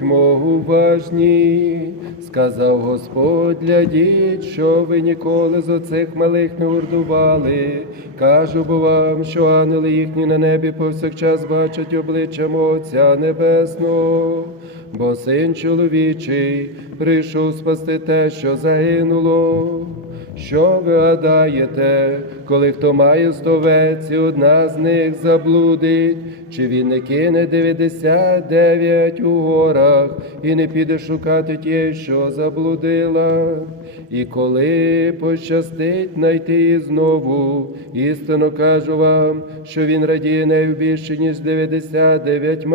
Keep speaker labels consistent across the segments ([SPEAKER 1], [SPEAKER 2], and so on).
[SPEAKER 1] будьмо уважні, сказав Господь, для глядіть, що ви ніколи з оцих малих не урдували. Кажу бо вам, що ангели їхні на небі повсякчас бачать обличчя мого Отця Небесного, бо син чоловічий прийшов спасти те, що загинуло. Що ви гадаєте, коли хто має сто овець, і одна з них заблудить, чи він не кине 99 у горах і не піде шукати тієї, що заблудила? І коли пощастить знайти знову, істинно кажу вам, що він радіє нею більше, ніж 99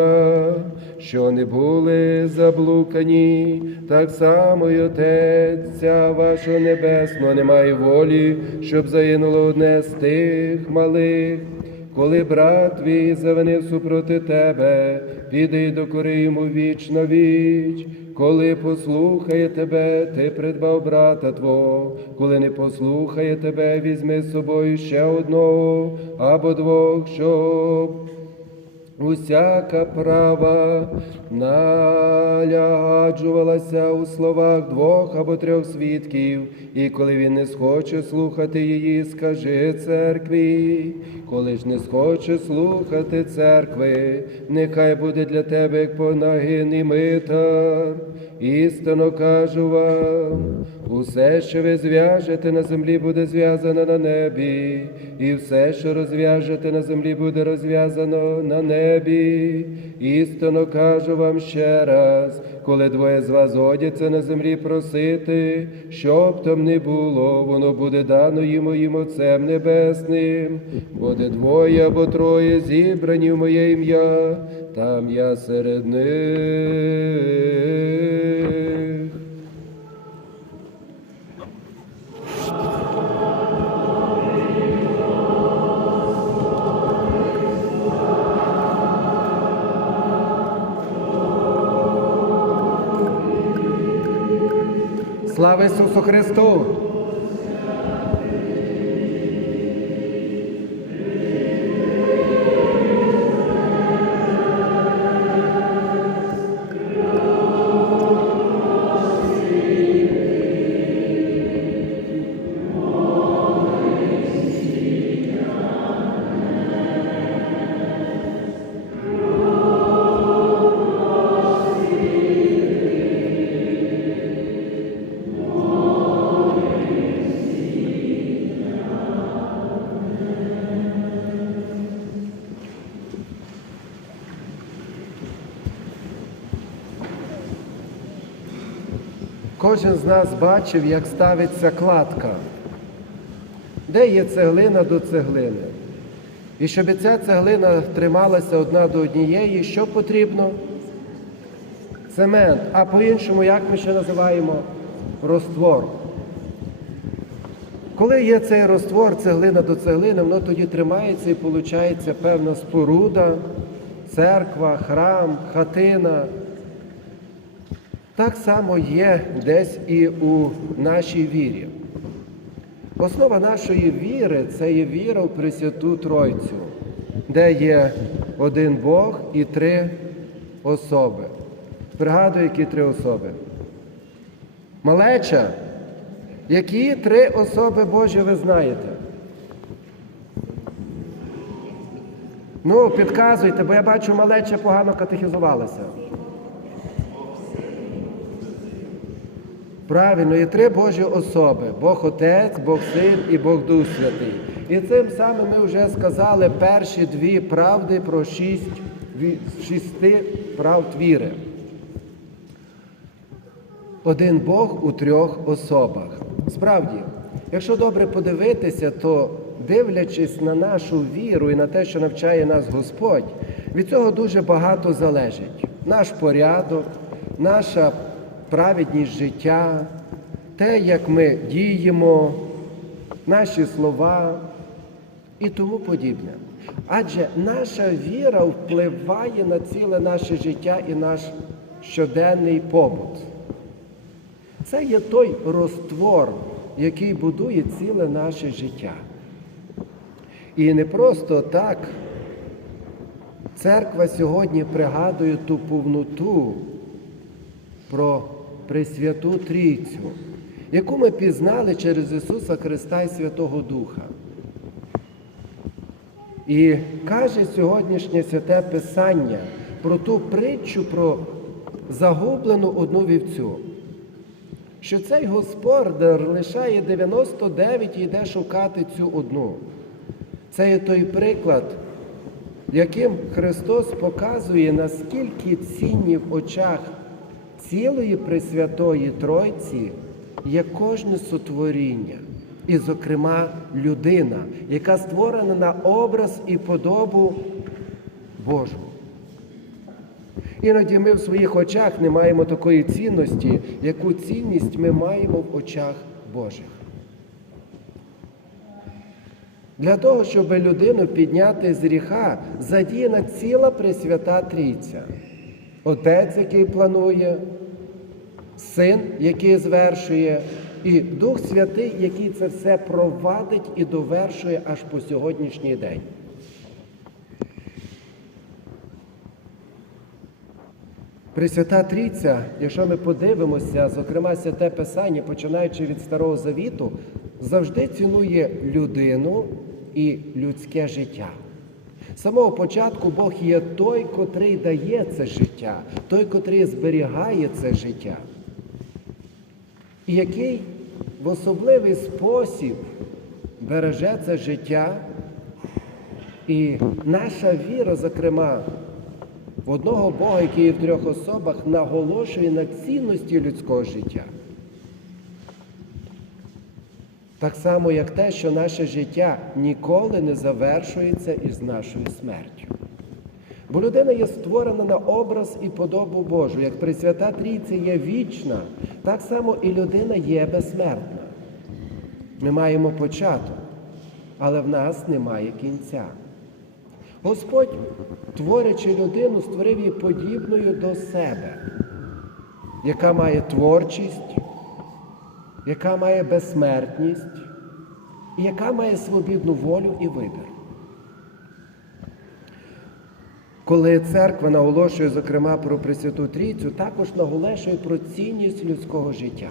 [SPEAKER 1] що не були заблукані, так само й Отеця вашого Небесного немає волі, щоб загинуло одне з тих малих. Коли брат твій завинив супроти тебе, піди докори йому віч на віч. Коли послухає тебе, ти придбав брата твого, коли не послухає тебе, візьми з собою ще одного або двох, щоб усяка права налягаджувалася у словах двох або трьох свідків, і коли він не схоче слухати її, скажи церкві, коли ж не схоче слухати церкви, нехай буде для тебе як понагиний митар. Істинно кажу вам, усе, що ви зв'яжете на землі, буде зв'язано на небі, і все, що розв'яжете на землі, буде розв'язано на небі. Істинно кажу вам ще раз, коли двоє з вас згодяться на землі просити, щоб там не було, воно буде дано їм моїм Отцем Небесним. Буде двоє або троє зібрані в моє ім'я, там я серед них. Слава Ісусу Христу! Кожен з нас бачив, як ставиться кладка, де є цеглина до цеглини. І щоб ця цеглина трималася одна до однієї, що потрібно? Цемент. А по-іншому, як ми ще називаємо? Роствор. Коли є цей роствор, цеглина до цеглини, воно тоді тримається і виходить певна споруда, церква, храм, хатина. Так само є десь і у нашій вірі. Основа нашої віри це є віра в Пресвяту Тройцю, де є один Бог і три особи. Пригадую, які три особи. Малеча, які три особи Божі ви знаєте? Ну, підказуйте, бо я бачу, малеча погано катехізувалася. Правильно, є три Божі особи: Бог Отець, Бог Син і Бог Дух Святий. І цим самим ми вже сказали перші дві правди про шість, шісти правд віри. Один Бог у трьох особах. Справді, якщо добре подивитися, то дивлячись на нашу віру і на те, що навчає нас Господь, від цього дуже багато залежить. Наш порядок, наша праведність життя, те, як ми діємо, наші слова і тому подібне. Адже наша віра впливає на ціле наше життя і наш щоденний побут. Це є той роствор, який будує ціле наше життя. І не просто так церква сьогодні пригадує ту повноту про Пресвяту Трійцю, яку ми пізнали через Ісуса Христа і Святого Духа. І каже сьогоднішнє святе Писання про ту притчу про загублену одну вівцю, що цей господар лишає 99 і йде шукати цю одну. Це є той приклад, яким Христос показує, наскільки цінні в очах цілої Пресвятої Тройці є кожне сотворіння, і, зокрема, людина, яка створена на образ і подобу Божу. Іноді ми в своїх очах не маємо такої цінності, яку цінність ми маємо в очах Божих. Для того, щоб людину підняти з гріха, задіяна ціла Пресвята Трійця. Отець, який планує, Син, який звершує, і Дух Святий, який це все провадить і довершує аж по сьогоднішній день. Пресвята Трійця, якщо ми подивимося, зокрема святе Писання, починаючи від Старого Завіту, завжди цінує людину і людське життя. З самого початку Бог є той, котрий дає це життя, той, котрий зберігає це життя, і який в особливий спосіб береже це життя. І наша віра, зокрема, в одного Бога, який є в трьох особах, наголошує на цінності людського життя. Так само, як те, що наше життя ніколи не завершується із нашою смертю. Бо людина є створена на образ і подобу Божу. Як Пресвята Трійця є вічна, так само і людина є безсмертна. Ми маємо початок, але в нас немає кінця. Господь, творячи людину, створив її подібною до себе, яка має творчість, яка має безсмертність, і яка має свобідну волю і вибір. Коли церква наголошує, зокрема, про Пресвяту Трійцю, також наголошує про цінність людського життя.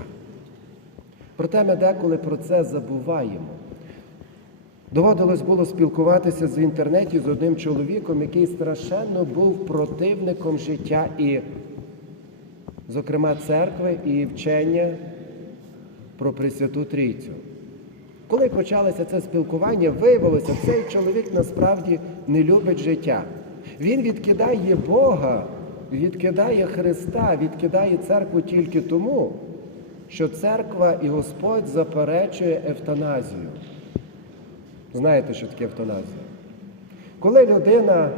[SPEAKER 1] Проте ми деколи про це забуваємо. Доводилось було спілкуватися з інтернеті з одним чоловіком, який страшенно був противником життя і, зокрема, церкви і вчення про Пресвяту Трійцю. Коли почалося це спілкування, виявилося, цей чоловік насправді не любить життя. Він відкидає Бога, відкидає Христа, відкидає церкву тільки тому, що церква і Господь заперечує евтаназію. Знаєте, що таке евтаназія? Коли людина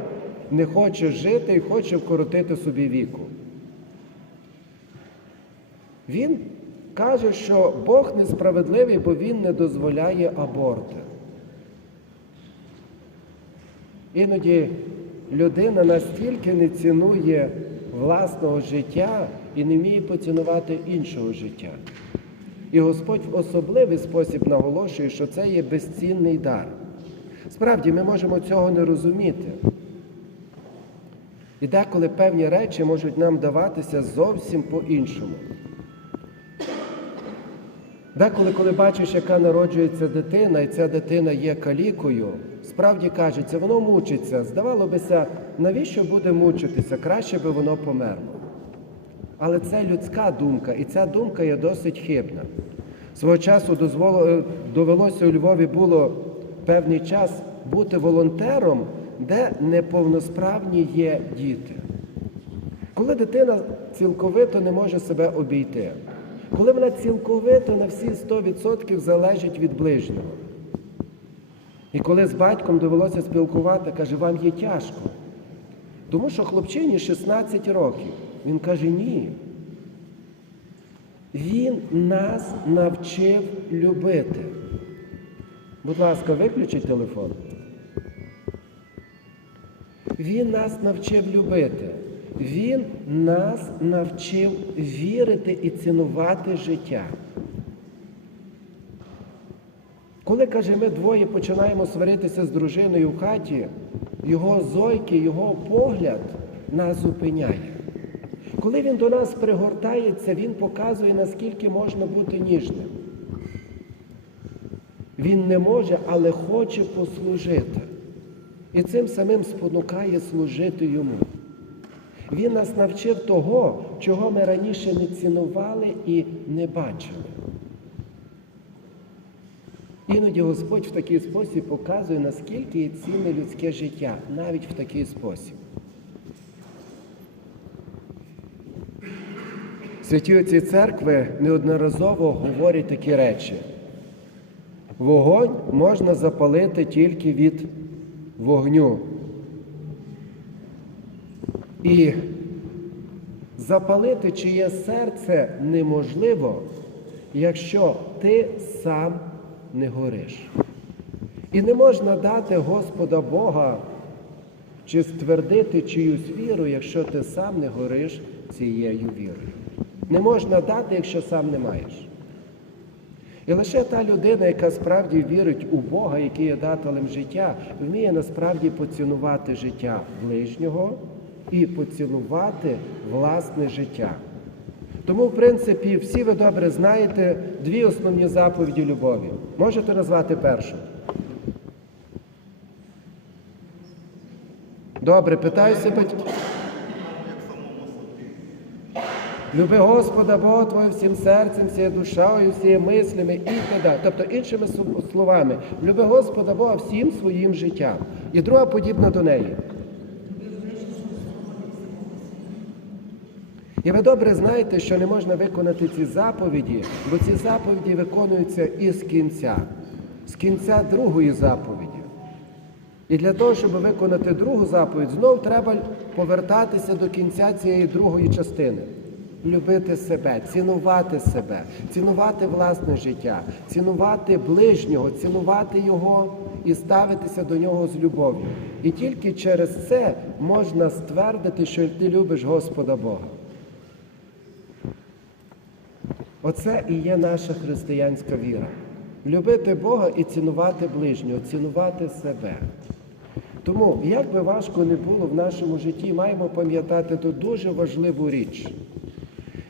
[SPEAKER 1] не хоче жити і хоче вкоротити собі віку. Він каже, що Бог несправедливий, бо Він не дозволяє аборти. Іноді людина настільки не цінує власного життя і не вміє поцінувати іншого життя. І Господь в особливий спосіб наголошує, що це є безцінний дар. Справді, ми можемо цього не розуміти. І деколи певні речі можуть нам даватися зовсім по-іншому. Деколи, коли бачиш, яка народжується дитина, і ця дитина є калікою, справді кажеться, воно мучиться. Здавалося, навіщо буде мучитися? Краще би воно померло. Але це людська думка, і ця думка є досить хибна. Свого часу дозволо, довелося у Львові було певний час бути волонтером, де неповносправні є діти. Коли дитина цілковито не може себе обійти, коли вона цілковито на всі 100% залежить від ближнього. І коли з батьком довелося спілкувати, каже, вам є тяжко. Тому що хлопчині 16 років. Він каже, ні. Він нас навчив любити. Будь ласка, виключіть телефон. Він нас навчив любити. Він нас навчив вірити і цінувати життя. Коли, каже, ми двоє починаємо сваритися з дружиною в хаті, його зойки, його погляд нас зупиняє. Коли він до нас пригортається, він показує, наскільки можна бути ніжним. Він не може, але хоче послужити. І цим самим спонукає служити йому. Він нас навчив того, чого ми раніше не цінували і не бачили. Іноді Господь в такий спосіб показує, наскільки є цінне людське життя, навіть в такий спосіб. Святі отці церкви неодноразово говорять такі речі. Вогонь можна запалити тільки від вогню. І запалити чиє серце неможливо, якщо ти сам не гориш. І не можна дати Господа Бога чи ствердити чиюсь віру, якщо ти сам не гориш цією вірою. Не можна дати, якщо сам не маєш. І лише та людина, яка справді вірить у Бога, який є дателем життя, вміє насправді поцінувати життя ближнього і поцінувати власне життя. Тому, в принципі, всі ви добре знаєте дві основні заповіді любові. Можете назвати першу? Добре, питаюся батьків. Люби Господа Бога Твого всім серцем, всією душою, всією мислями і т.д. Тобто, іншими словами, люби Господа Бога всім своїм життям. І друга подібна до неї. І ви добре знаєте, що не можна виконати ці заповіді, бо ці заповіді виконуються із кінця, з кінця другої заповіді. І для того, щоб виконати другу заповідь, знов треба повертатися до кінця цієї другої частини. Любити себе, цінувати себе, цінувати власне життя, цінувати ближнього, цінувати його і ставитися до нього з любов'ю. І тільки через це можна ствердити, що ти любиш Господа Бога. Оце і є наша християнська віра. Любити Бога і цінувати ближнього, цінувати себе. Тому, як би важко не було в нашому житті, маємо пам'ятати ту дуже важливу річ.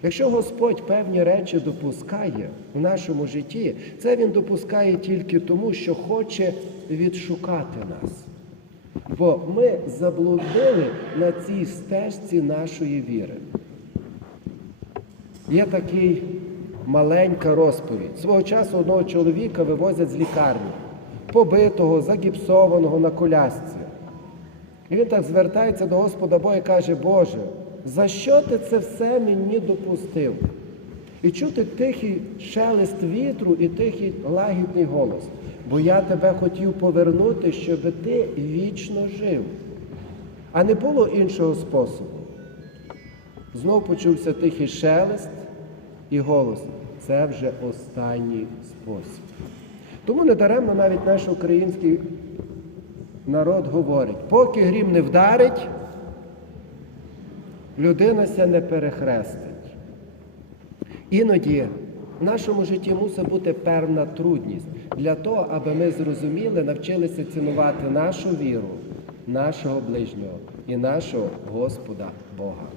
[SPEAKER 1] Якщо Господь певні речі допускає в нашому житті, це Він допускає тільки тому, що хоче відшукати нас. Бо ми заблудили на цій стежці нашої віри. Є такий маленька розповідь. Свого часу одного чоловіка вивозять з лікарні, побитого, загіпсованого на колясці. І він так звертається до Господа Бога і каже, Боже, за що ти це все мені допустив? І чути тихий шелест вітру і тихий лагідний голос. Бо я тебе хотів повернути, щоб ти вічно жив. А не було іншого способу. Знов почувся тихий шелест і голос. Це вже останній спосіб. Тому недаремно навіть наш український народ говорить, поки грім не вдарить, людина ся не перехрестить. Іноді в нашому житті мусить бути певна трудність для того, аби ми зрозуміли, навчилися цінувати нашу віру, нашого ближнього і нашого Господа Бога.